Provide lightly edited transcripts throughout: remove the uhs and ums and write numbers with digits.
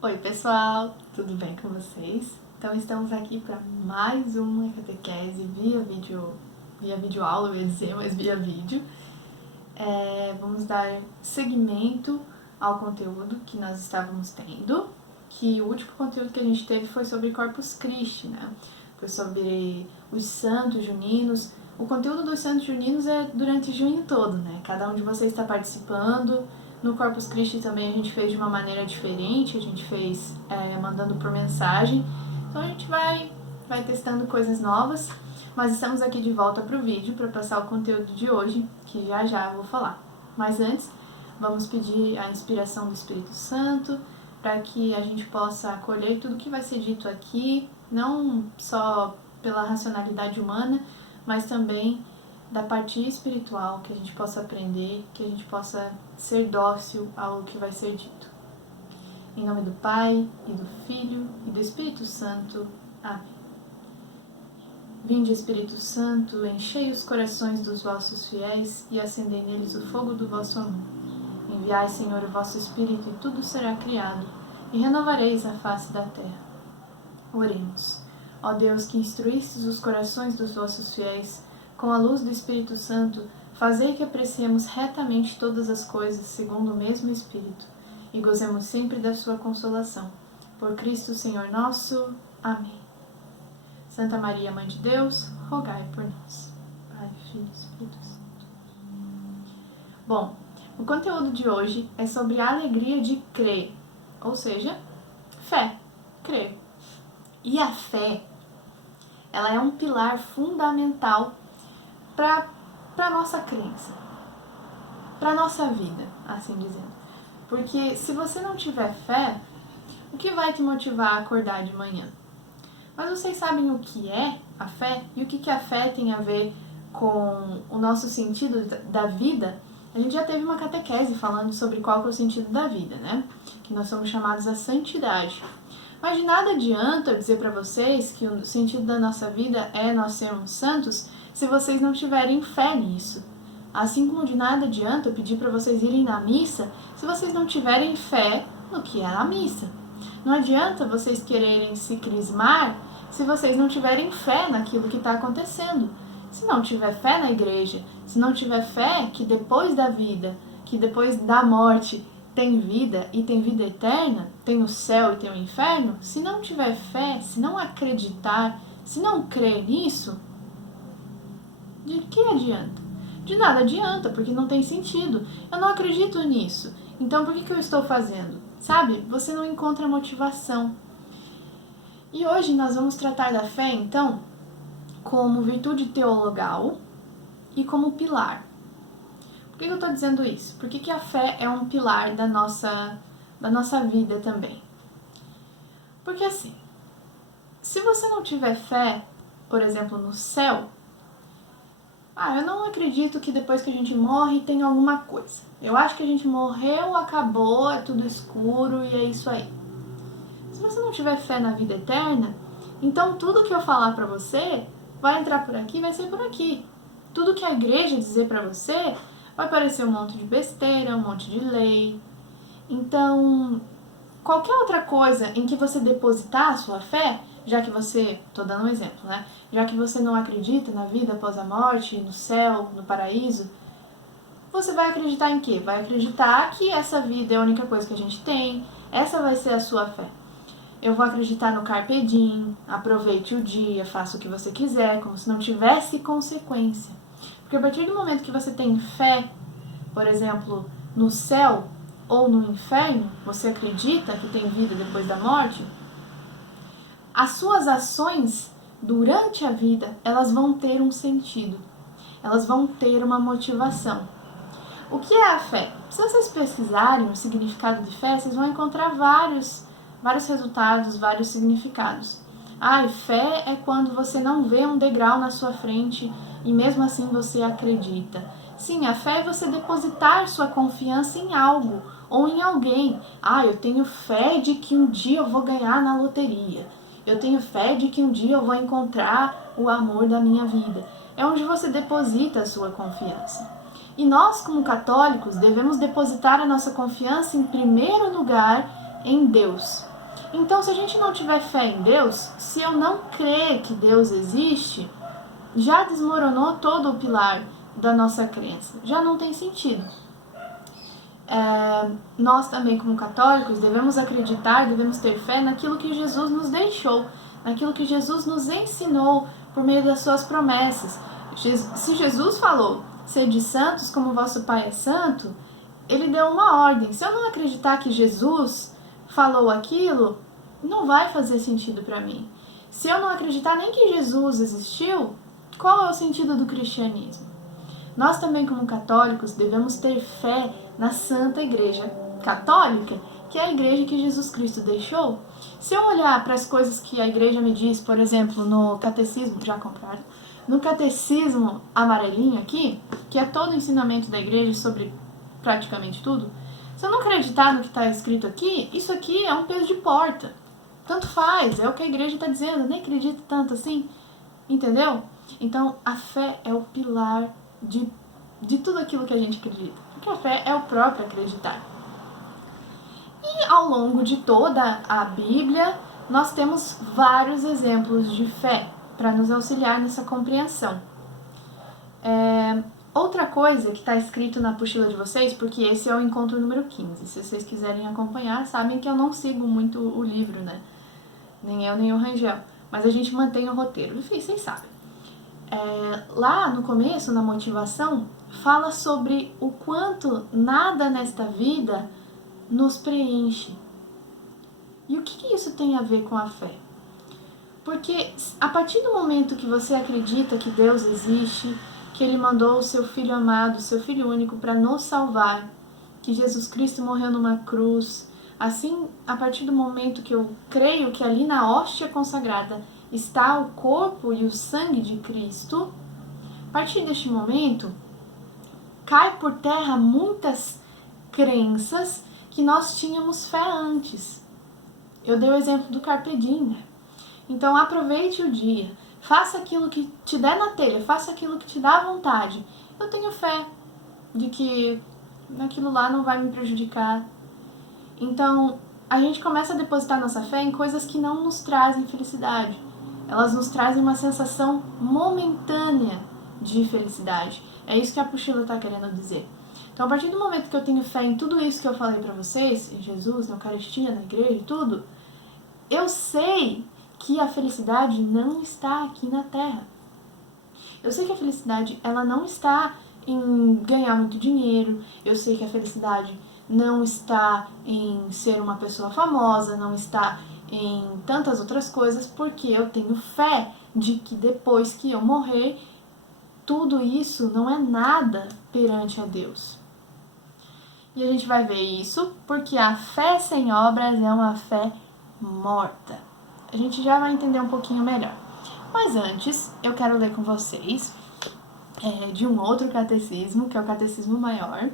Oi pessoal, tudo bem com vocês? Então estamos aqui para mais uma catequese via videoaula, eu ia dizer, mas via vídeo. Vamos dar seguimento ao conteúdo que nós estávamos tendo, que o último conteúdo que a gente teve foi sobre Corpus Christi, né? Foi sobre os santos juninos. O conteúdo dos santos juninos é durante junho todo, né? Cada um de vocês está participando. No Corpus Christi também a gente fez de uma maneira diferente, a gente fez mandando por mensagem. Então a gente vai testando coisas novas, mas estamos aqui de volta para o vídeo para passar o conteúdo de hoje, que já já eu vou falar. Mas antes, vamos pedir a inspiração do Espírito Santo para que a gente possa acolher tudo que vai ser dito aqui, não só pela racionalidade humana, mas também da parte espiritual, que a gente possa aprender, que a gente possa ser dócil ao que vai ser dito. Em nome do Pai, e do Filho, e do Espírito Santo. Amém. Vinde, Espírito Santo, enchei os corações dos vossos fiéis e acendei neles o fogo do vosso amor. Enviai, Senhor, o vosso Espírito, e tudo será criado, e renovareis a face da terra. Oremos. Ó Deus, que instruístes os corações dos vossos fiéis, com a luz do Espírito Santo, fazei que apreciemos retamente todas as coisas segundo o mesmo Espírito, e gozemos sempre da sua consolação. Por Cristo, Senhor nosso. Amém. Santa Maria, Mãe de Deus, rogai por nós. Pai, Filho e Espírito Santo. Bom, o conteúdo de hoje é sobre a alegria de crer, ou seja, fé, crer. E a fé, ela é um pilar fundamental para a nossa crença, para a nossa vida, assim dizendo. Porque se você não tiver fé, o que vai te motivar a acordar de manhã? Mas vocês sabem o que é a fé e o que a fé tem a ver com o nosso sentido da vida? A gente já teve uma catequese falando sobre qual é o sentido da vida, né? Que nós somos chamados à santidade. Mas de nada adianta eu dizer para vocês que o sentido da nossa vida é nós sermos santos se vocês não tiverem fé nisso. Assim como de nada adianta eu pedir para vocês irem na missa se vocês não tiverem fé no que é a missa. Não adianta vocês quererem se crismar se vocês não tiverem fé naquilo que está acontecendo. Se não tiver fé na igreja, se não tiver fé que depois da vida, que depois da morte tem vida e tem vida eterna, tem o céu e tem o inferno, se não tiver fé, se não acreditar, se não crer nisso, de que adianta? De nada adianta, porque não tem sentido. Eu não acredito nisso. Então por que eu estou fazendo? Sabe? Você não encontra motivação. E hoje nós vamos tratar da fé, então, como virtude teologal e como pilar. Por que eu estou dizendo isso? Porque a fé é um pilar da nossa vida também. Porque assim, se você não tiver fé, por exemplo, no céu, eu não acredito que depois que a gente morre tem alguma coisa. Eu acho que a gente morreu, acabou, é tudo escuro e é isso aí. Se você não tiver fé na vida eterna, então tudo que eu falar pra você vai entrar por aqui, vai ser por aqui. Tudo que a igreja dizer pra você vai parecer um monte de besteira, um monte de lei. Então, qualquer outra coisa em que você depositar a sua fé, já que você, tô dando um exemplo, né? Já que você não acredita na vida após a morte, no céu, no paraíso, você vai acreditar em quê? Vai acreditar que essa vida é a única coisa que a gente tem, essa vai ser a sua fé. Eu vou acreditar no carpe diem, aproveite o dia, faça o que você quiser, como se não tivesse consequência. Porque a partir do momento que você tem fé, por exemplo, no céu ou no inferno, você acredita que tem vida depois da morte, as suas ações durante a vida, elas vão ter um sentido, elas vão ter uma motivação. O que é a fé? Se vocês pesquisarem o significado de fé, vocês vão encontrar vários resultados, vários significados. Fé é quando você não vê um degrau na sua frente e mesmo assim você acredita. Sim, a fé é você depositar sua confiança em algo ou em alguém. Eu tenho fé de que um dia eu vou ganhar na loteria. Eu tenho fé de que um dia eu vou encontrar o amor da minha vida. É onde você deposita a sua confiança. E nós, como católicos, devemos depositar a nossa confiança em primeiro lugar em Deus. Então, se a gente não tiver fé em Deus, se eu não crer que Deus existe, já desmoronou todo o pilar da nossa crença. Já não tem sentido. Nós também, como católicos, devemos acreditar, devemos ter fé naquilo que Jesus nos deixou, naquilo que Jesus nos ensinou por meio das suas promessas. Se Jesus falou, sede santos como vosso Pai é santo, ele deu uma ordem. Se eu não acreditar que Jesus falou aquilo, não vai fazer sentido para mim. Se eu não acreditar nem que Jesus existiu, qual é o sentido do cristianismo? Nós também, como católicos, devemos ter fé na Santa Igreja Católica, que é a igreja que Jesus Cristo deixou. Se eu olhar para as coisas que a igreja me diz, por exemplo, no catecismo, já compraram? No catecismo amarelinho aqui, que é todo o ensinamento da igreja sobre praticamente tudo, se eu não acreditar no que está escrito aqui, isso aqui é um peso de porta. Tanto faz, é o que a igreja está dizendo, eu nem acredito tanto assim, entendeu? Então, a fé é o pilar de tudo aquilo que a gente acredita. Porque a fé é o próprio acreditar. E ao longo de toda a Bíblia, nós temos vários exemplos de fé para nos auxiliar nessa compreensão. Outra coisa que está escrito na apostila de vocês, porque esse é o encontro número 15, se vocês quiserem acompanhar, sabem que eu não sigo muito o livro, né? Nem eu, nem o Rangel. Mas a gente mantém o roteiro. Enfim, vocês sabem. Lá no começo, na motivação, fala sobre o quanto nada nesta vida nos preenche. E o que isso tem a ver com a fé? Porque a partir do momento que você acredita que Deus existe, que Ele mandou o seu Filho amado, o seu Filho único para nos salvar, que Jesus Cristo morreu numa cruz, assim, a partir do momento que eu creio que ali na hóstia consagrada está o corpo e o sangue de Cristo, a partir deste momento, cai por terra muitas crenças que nós tínhamos fé antes. Eu dei o exemplo do Carpe Diem, né? Então aproveite o dia, faça aquilo que te der na telha, faça aquilo que te dá vontade. Eu tenho fé de que aquilo lá não vai me prejudicar. Então, a gente começa a depositar nossa fé em coisas que não nos trazem felicidade. Elas nos trazem uma sensação momentânea de felicidade. É isso que a apostila está querendo dizer. Então, a partir do momento que eu tenho fé em tudo isso que eu falei para vocês, em Jesus, na Eucaristia, na igreja e tudo, eu sei que a felicidade não está aqui na Terra. Eu sei que a felicidade ela não está em ganhar muito dinheiro, eu sei que a felicidade não está em ser uma pessoa famosa, não está em tantas outras coisas, porque eu tenho fé de que depois que eu morrer, tudo isso não é nada perante a Deus. E a gente vai ver isso porque a fé sem obras é uma fé morta. A gente já vai entender um pouquinho melhor. Mas antes, eu quero ler com vocês de um outro catecismo, que é o Catecismo Maior,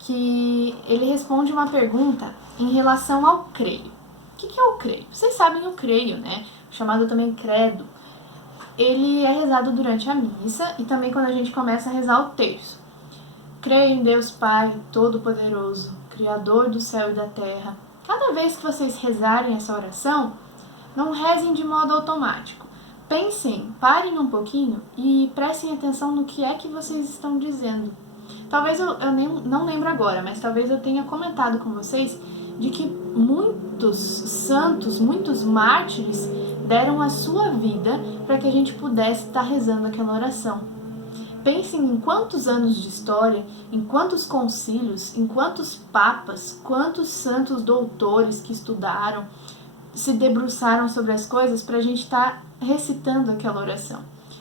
que ele responde uma pergunta em relação ao creio. O que é o creio? Vocês sabem o creio, né? Chamado também credo. Ele é rezado durante a missa e também quando a gente começa a rezar o terço. Creio em Deus Pai Todo-Poderoso, Criador do céu e da terra. Cada vez que vocês rezarem essa oração, não rezem de modo automático. Pensem, parem um pouquinho e prestem atenção no que é que vocês estão dizendo. Talvez eu não lembro agora, mas talvez eu tenha comentado com vocês de que muitos santos, muitos mártires deram a sua vida para que a gente pudesse estar rezando aquela oração. Pensem em quantos anos de história, em quantos concílios, em quantos papas, quantos santos doutores que estudaram, se debruçaram sobre as coisas para a gente estar recitando aquela oração.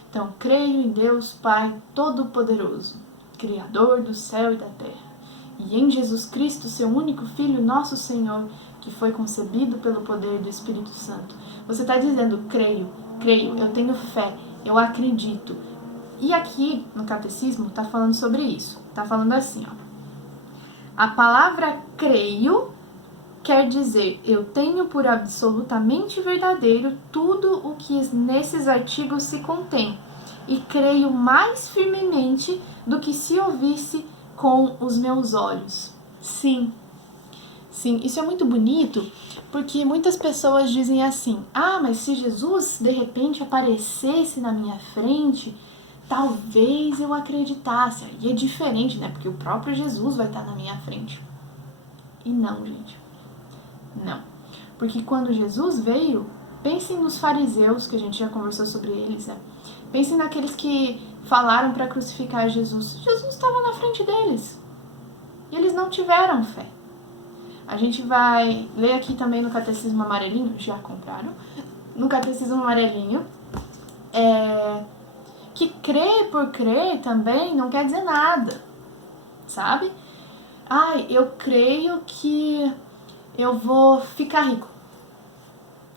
Então, creio em Deus Pai Todo-Poderoso, Criador do céu e da terra, e em Jesus Cristo, seu único Filho, nosso Senhor, que foi concebido pelo poder do Espírito Santo. Você está dizendo, creio, eu tenho fé, eu acredito. E aqui, no Catecismo, está falando sobre isso. Está falando assim, ó. A palavra creio quer dizer, eu tenho por absolutamente verdadeiro tudo o que nesses artigos se contém, e creio mais firmemente do que se ouvisse com os meus olhos. Sim, Sim, isso é muito bonito, porque muitas pessoas dizem assim, mas se Jesus de repente aparecesse na minha frente, talvez eu acreditasse. E é diferente, né? Porque o próprio Jesus vai estar na minha frente. E não, gente. Não. Porque quando Jesus veio, pensem nos fariseus, que a gente já conversou sobre eles, né? Pensem naqueles que falaram para crucificar Jesus. Jesus estava na frente deles. E eles não tiveram fé. A gente vai ler aqui também no Catecismo Amarelinho, já compraram? No Catecismo Amarelinho, que crer por crer também não quer dizer nada, sabe? Eu creio que eu vou ficar rico.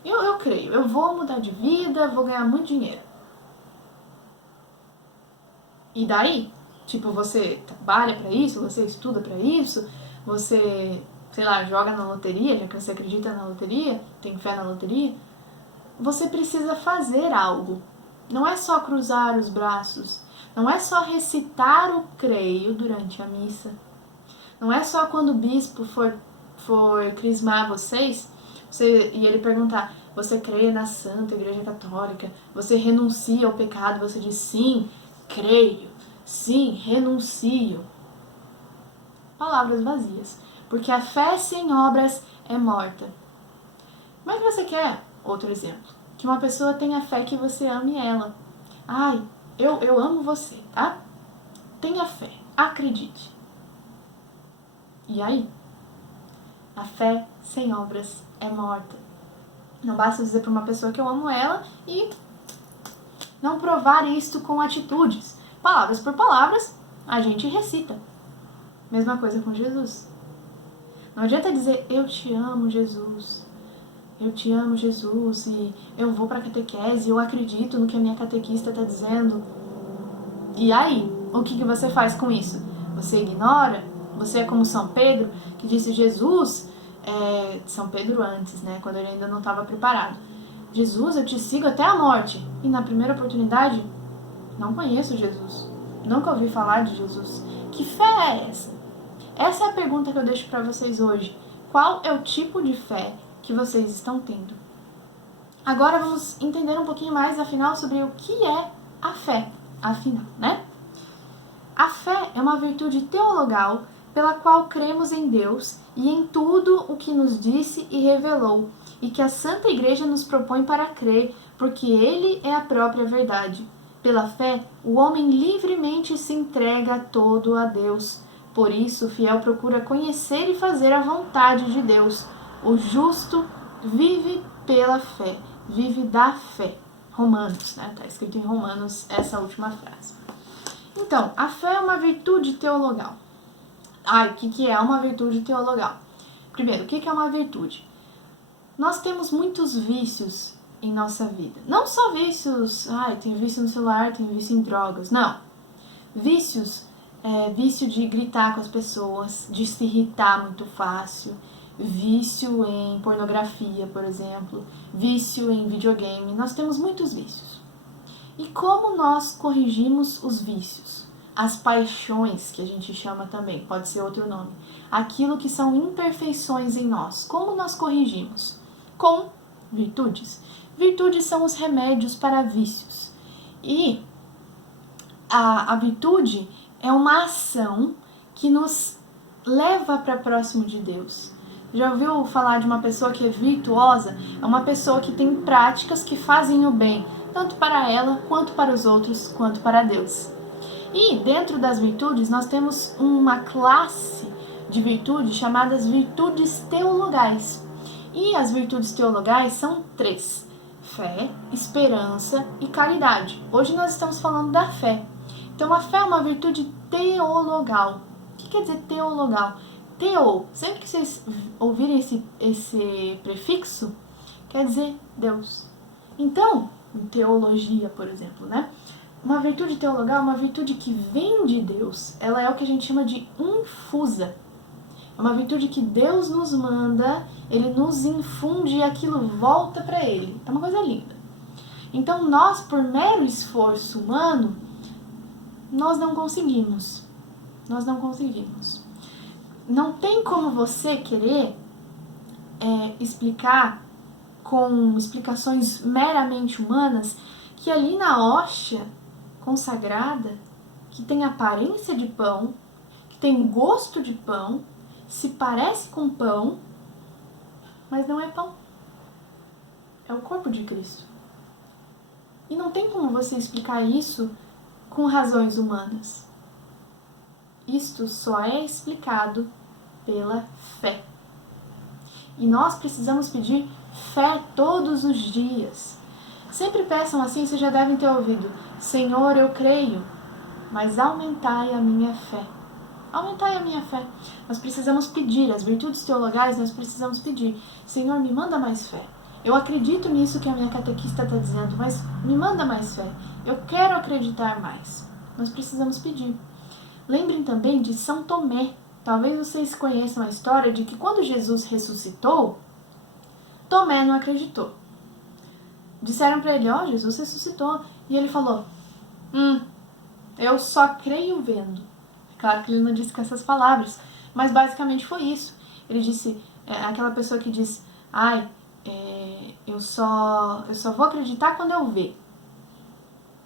Eu creio, eu vou mudar de vida, vou ganhar muito dinheiro. E daí? Tipo, você trabalha pra isso, você estuda pra isso, você, sei lá, joga na loteria, já que você acredita na loteria, tem fé na loteria. Você precisa fazer algo. Não é só cruzar os braços, não é só recitar o creio durante a missa. Não é só quando o bispo for crismar vocês, e ele perguntar, você crê na Santa Igreja Católica? Você renuncia ao pecado? Você diz, sim, creio. Sim, renuncio. Palavras vazias. Porque a fé sem obras é morta. Mas você quer, outro exemplo, que uma pessoa tenha fé que você ame ela. Eu amo você, tá? Tenha fé, acredite. E aí? A fé sem obras é morta. Não basta dizer para uma pessoa que eu amo ela e não provar isto com atitudes. Palavras por palavras, a gente recita. Mesma coisa com Jesus. Não adianta dizer, eu te amo, Jesus. Eu te amo, Jesus, e eu vou para a catequese, eu acredito no que a minha catequista está dizendo. E aí, o que você faz com isso? Você ignora? Você é como São Pedro, que disse Jesus, São Pedro antes, né, quando ele ainda não estava preparado. Jesus, eu te sigo até a morte. E na primeira oportunidade, não conheço Jesus. Nunca ouvi falar de Jesus. Que fé é essa? Essa é a pergunta que eu deixo para vocês hoje. Qual é o tipo de fé que vocês estão tendo? Agora vamos entender um pouquinho mais, afinal, sobre o que é a fé, afinal, né? A fé é uma virtude teologal pela qual cremos em Deus e em tudo o que nos disse e revelou, e que a Santa Igreja nos propõe para crer, porque Ele é a própria verdade. Pela fé, o homem livremente se entrega todo a Deus. Por isso, o fiel procura conhecer e fazer a vontade de Deus. O justo vive pela fé, vive da fé. Romanos, né? Está escrito em Romanos essa última frase. Então, a fé é uma virtude teologal. O que é uma virtude teologal? Primeiro, o que é uma virtude? Nós temos muitos vícios em nossa vida. Não só vícios, tenho vício no celular, tenho vício em drogas. Não. Vícios, vício de gritar com as pessoas, de se irritar muito fácil, vício em pornografia, por exemplo, vício em videogame. Nós temos muitos vícios. E como nós corrigimos os vícios? As paixões, que a gente chama também, pode ser outro nome. Aquilo que são imperfeições em nós. Como nós corrigimos? Com virtudes. Virtudes são os remédios para vícios. E a virtude é uma ação que nos leva para próximo de Deus. Já ouviu falar de uma pessoa que é virtuosa? É uma pessoa que tem práticas que fazem o bem, tanto para ela, quanto para os outros, quanto para Deus. E dentro das virtudes, nós temos uma classe de virtudes chamadas virtudes teologais. E as virtudes teologais são 3: fé, esperança e caridade. Hoje nós estamos falando da fé. Então a fé é uma virtude teologal. O que quer dizer teologal? Teo, sempre que vocês ouvirem esse prefixo, quer dizer Deus. Então, em teologia, por exemplo, né? Uma virtude teologal é uma virtude que vem de Deus. Ela é o que a gente chama de infusa. É uma virtude que Deus nos manda, Ele nos infunde e aquilo volta para Ele. É uma coisa linda. Então nós, por mero esforço humano, nós não conseguimos. Não tem como você querer explicar com explicações meramente humanas que ali na hóstia consagrada, que tem aparência de pão, que tem gosto de pão, se parece com pão, mas não é pão. É o corpo de Cristo. E não tem como você explicar isso com razões humanas. Isto só é explicado pela fé. E nós precisamos pedir fé todos os dias. Sempre peçam assim, vocês já devem ter ouvido: Senhor, eu creio, mas aumentai a minha fé. Aumentai a minha fé. Nós precisamos pedir, as virtudes teologais nós precisamos pedir: Senhor, me manda mais fé. Eu acredito nisso que a minha catequista está dizendo, mas me manda mais fé. Eu quero acreditar mais. Nós precisamos pedir. Lembrem também de São Tomé. Talvez vocês conheçam a história de que quando Jesus ressuscitou, Tomé não acreditou. Disseram para ele: Jesus ressuscitou. E ele falou: eu só creio vendo. Claro que ele não disse com essas palavras, mas basicamente foi isso. Ele disse, aquela pessoa que diz: eu só vou acreditar quando eu ver.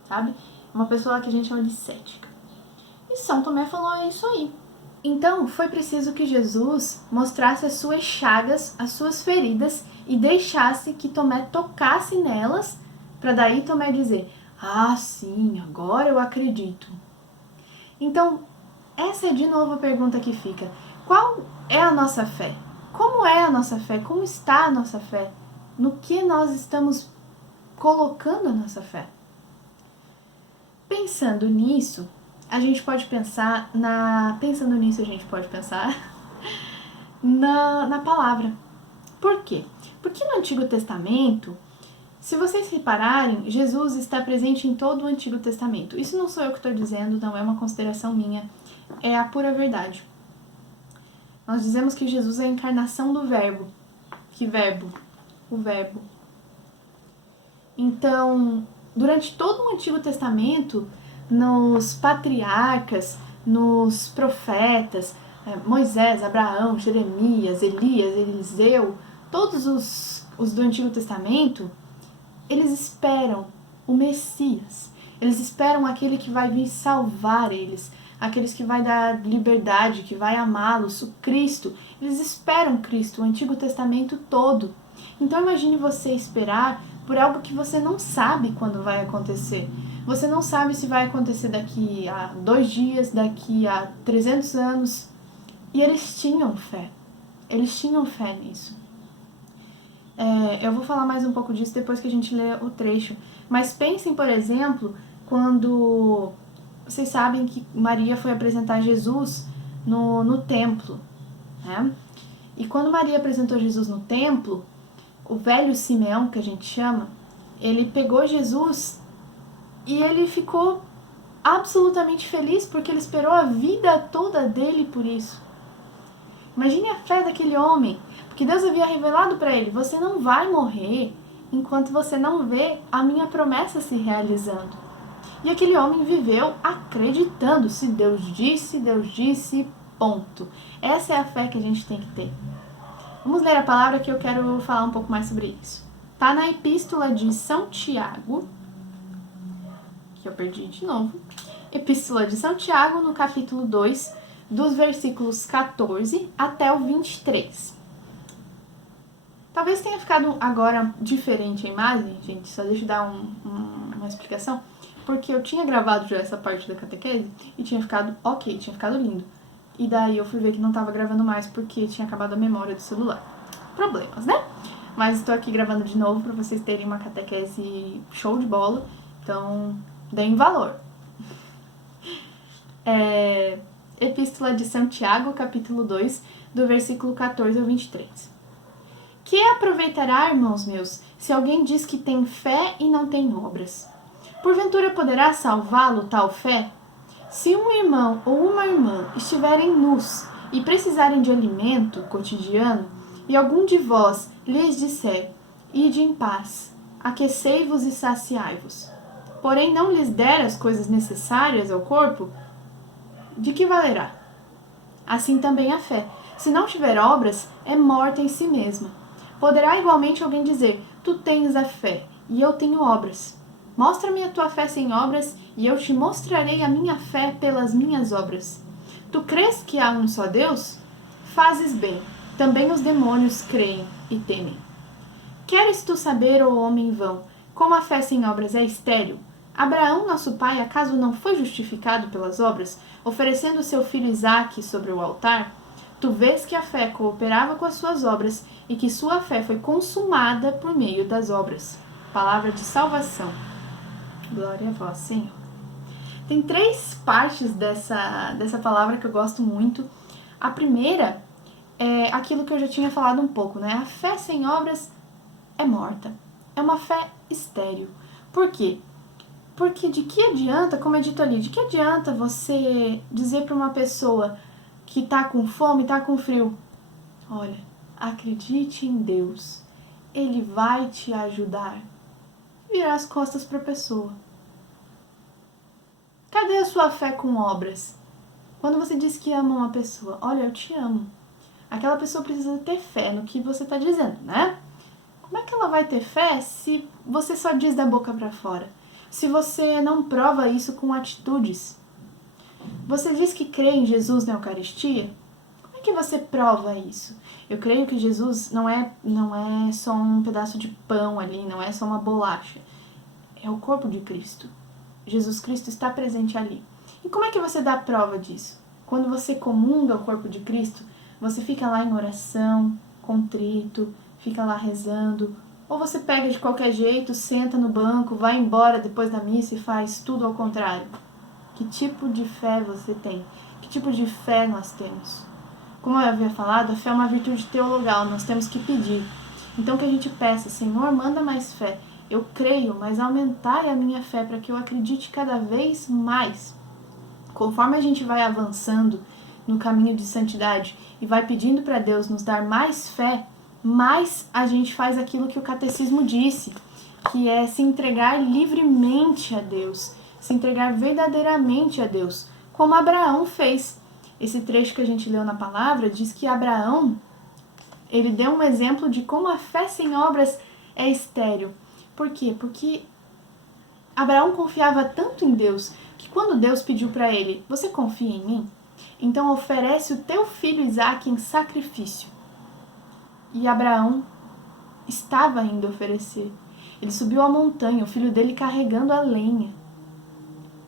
Sabe? Uma pessoa que a gente chama de cética. E São Tomé falou isso aí. Então, foi preciso que Jesus mostrasse as suas chagas, as suas feridas, e deixasse que Tomé tocasse nelas, para daí Tomé dizer: sim, agora eu acredito. Então, essa é de novo a pergunta que fica: qual é a nossa fé? Como é a nossa fé? Como está a nossa fé? No que nós estamos colocando a nossa fé? Pensando nisso, a gente pode pensar na palavra. Por quê? Porque no Antigo Testamento, se vocês repararem, Jesus está presente em todo o Antigo Testamento. Isso não sou eu que estou dizendo, não é uma consideração minha, é a pura verdade. Nós dizemos que Jesus é a encarnação do Verbo. Que verbo? O Verbo. Então, durante todo o Antigo Testamento, nos patriarcas, nos profetas, Moisés, Abraão, Jeremias, Elias, Eliseu, todos os do Antigo Testamento, eles esperam o Messias. Eles esperam aquele que vai vir salvar eles, aqueles que vai dar liberdade, que vai amá-los, o Cristo. Eles esperam Cristo, o Antigo Testamento todo. Então imagine você esperar por algo que você não sabe quando vai acontecer. Você não sabe se vai acontecer daqui a 2 dias, daqui a 300 anos. E eles tinham fé. Eles tinham fé nisso. Eu vou falar mais um pouco disso depois que a gente lê o trecho. Mas pensem, por exemplo, quando vocês sabem que Maria foi apresentar Jesus no templo, né? E quando Maria apresentou Jesus no templo, o velho Simeão, que a gente chama, ele pegou Jesus e ele ficou absolutamente feliz porque ele esperou a vida toda dele por isso. Imagine a fé daquele homem, porque Deus havia revelado para ele: você não vai morrer enquanto você não vê a minha promessa se realizando. E aquele homem viveu acreditando: se Deus disse, ponto. Essa é a fé que a gente tem que ter. Vamos ler a palavra que eu quero falar um pouco mais sobre isso. Está na Epístola de São Tiago, que eu perdi de novo. Epístola de São Tiago, no capítulo 2, dos versículos 14 até o 23. Talvez tenha ficado agora diferente a imagem, gente, só deixa eu dar uma explicação, porque eu tinha gravado já essa parte da catequese e tinha ficado ok, tinha ficado lindo. E daí eu fui ver que não estava gravando mais porque tinha acabado a memória do celular. Problemas, né? Mas estou aqui gravando de novo para vocês terem uma catequese show de bola, então deem valor. Epístola de São Tiago, capítulo 2, do versículo 14 ao 23. Que aproveitará, irmãos meus, se alguém diz que tem fé e não tem obras? Porventura poderá salvá-lo tal fé? Se um irmão ou uma irmã estiverem nus e precisarem de alimento cotidiano, e algum de vós lhes disser: ide em paz, aquecei-vos e saciai-vos, porém não lhes der as coisas necessárias ao corpo, de que valerá? Assim também a fé, se não tiver obras, é morta em si mesma. Poderá igualmente alguém dizer: tu tens a fé, e eu tenho obras. Mostra-me a tua fé sem obras, e eu te mostrarei a minha fé pelas minhas obras. Tu crês que há um só Deus? Fazes bem. Também os demônios creem e temem. Queres tu saber, ó homem vão, como a fé sem obras é estéril? Abraão, nosso pai, acaso não foi justificado pelas obras, oferecendo seu filho Isaque sobre o altar? Tu vês que a fé cooperava com as suas obras e que sua fé foi consumada por meio das obras. Palavra de salvação. Glória a vós, Senhor. Tem 3 partes dessa palavra que eu gosto muito. A primeira é aquilo que eu já tinha falado um pouco, né? A fé sem obras é morta. É uma fé estéril. Por quê? Porque de que adianta, como é dito ali, de que adianta você dizer para uma pessoa que tá com fome, tá com frio: olha, acredite em Deus, Ele vai te ajudar. Virar as costas para a pessoa. Cadê a sua fé com obras? Quando você diz que ama uma pessoa: olha, eu te amo. Aquela pessoa precisa ter fé no que você está dizendo, né? Como é que ela vai ter fé se você só diz da boca para fora? Se você não prova isso com atitudes? Você diz que crê em Jesus na Eucaristia? Como é que você prova isso? Eu creio que Jesus não é só um pedaço de pão ali, não é só uma bolacha. É o corpo de Cristo. Jesus Cristo está presente ali. E como é que você dá prova disso? Quando você comunga o corpo de Cristo, você fica lá em oração, contrito, fica lá rezando, ou você pega de qualquer jeito, senta no banco, vai embora depois da missa e faz tudo ao contrário. Que tipo de fé você tem? Que tipo de fé nós temos? Como eu havia falado, a fé é uma virtude teologal, nós temos que pedir. Então que a gente peça: Senhor, manda mais fé. Eu creio, mas aumentai a minha fé para que eu acredite cada vez mais. Conforme a gente vai avançando no caminho de santidade e vai pedindo para Deus nos dar mais fé, mais a gente faz aquilo que o catecismo disse, que é se entregar livremente a Deus, se entregar verdadeiramente a Deus, como Abraão fez. Esse trecho que a gente leu na palavra diz que Abraão, ele deu um exemplo de como a fé sem obras é estéril. Por quê? Porque Abraão confiava tanto em Deus que quando Deus pediu para ele: você confia em mim? Então oferece o teu filho Isaque em sacrifício. E Abraão estava indo oferecer. Ele subiu a montanha, o filho dele carregando a lenha,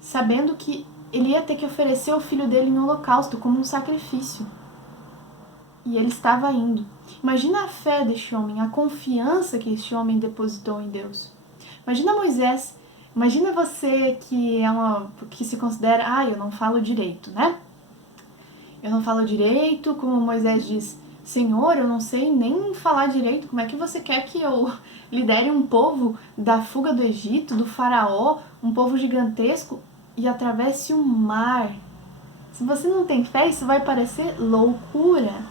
sabendo que ele ia ter que oferecer o filho dele em holocausto como um sacrifício. E ele estava indo. Imagina a fé deste homem, a confiança que este homem depositou em Deus. Imagina Moisés, imagina você que se considera: eu não falo direito, né? Eu não falo direito, como Moisés diz: Senhor, eu não sei nem falar direito, como é que você quer que eu lidere um povo da fuga do Egito, do faraó, um povo gigantesco, e atravesse um mar? Se você não tem fé, isso vai parecer loucura.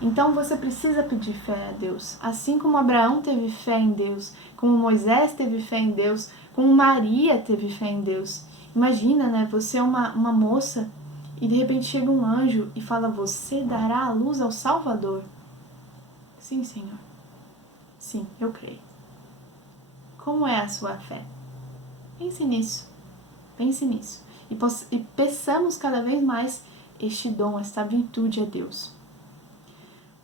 Então você precisa pedir fé a Deus. Assim como Abraão teve fé em Deus, como Moisés teve fé em Deus, como Maria teve fé em Deus. Imagina, né? Você é uma moça e de repente chega um anjo e fala: você dará a luz ao Salvador. Sim, Senhor. Sim, eu creio. Como é a sua fé? Pense nisso. Pense nisso. E peçamos cada vez mais este dom, esta virtude a Deus.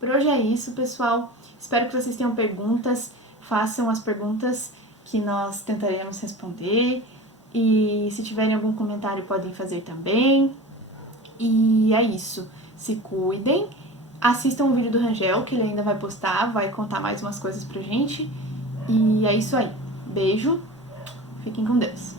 Por hoje é isso, pessoal. Espero que vocês tenham perguntas. Façam as perguntas que nós tentaremos responder. E se tiverem algum comentário, podem fazer também. E é isso. Se cuidem. Assistam o vídeo do Rangel, que ele ainda vai postar. Vai contar mais umas coisas pra gente. E é isso aí. Beijo. Fiquem com Deus.